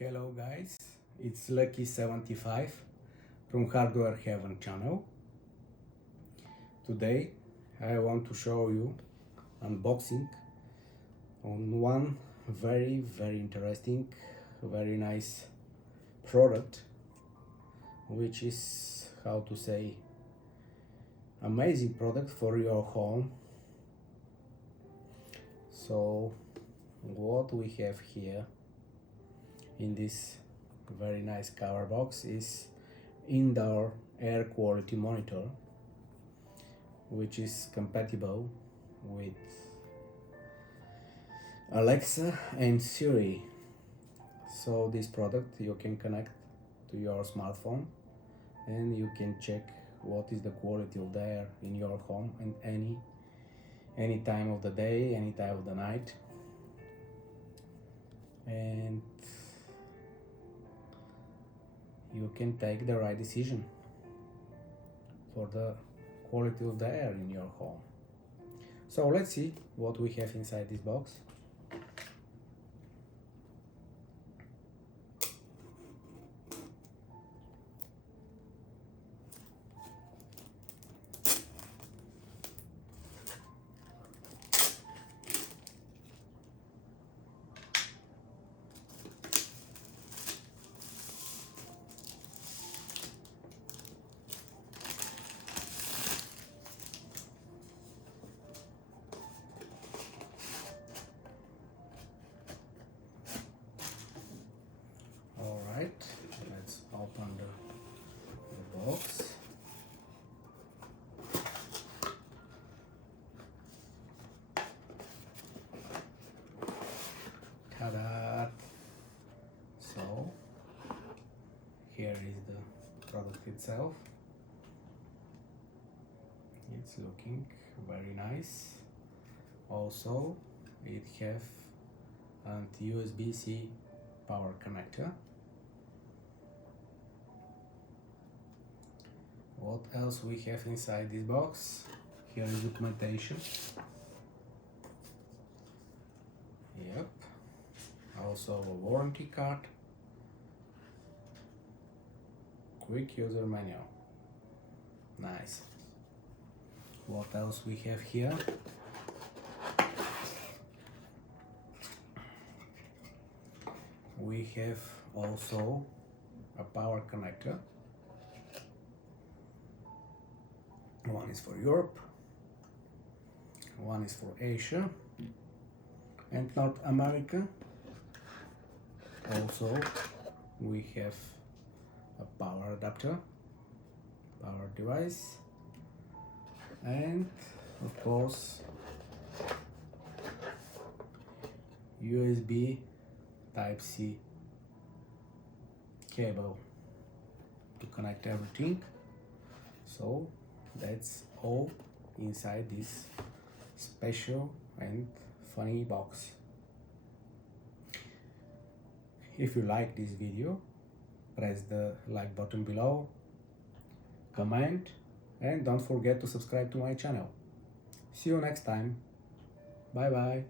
Hello guys, it's Lucky75 from Hardware Heaven channel. Today I want to show you unboxing on one very interesting, very nice product, which is, how to say, amazing product for your home. So what we have here in this very nice cover box is indoor air quality monitor, which is compatible with Alexa and Siri. So this product you can connect to your smartphone and you can check what is the quality of the air in your home and any time of the day, any time of the night. And you can take the right decision for the quality of the air in your home. So let's see what we have inside this box. Alright, let's open the box. Ta-da! So, here is the product itself. It's looking very nice. Also, it have an USB-C power connector. What else we have inside this box? Here is documentation. Yep. Also a warranty card. Quick user manual. Nice. What else we have here? We have also a power connector. One is for Europe, one is for Asia and North America. Also we have a power adapter, power device, and of course USB Type-C cable to connect everything. So that's all inside this special and funny box. If you like this video, press the like button below, comment, and don't forget to subscribe to my channel. See you next time. Bye bye.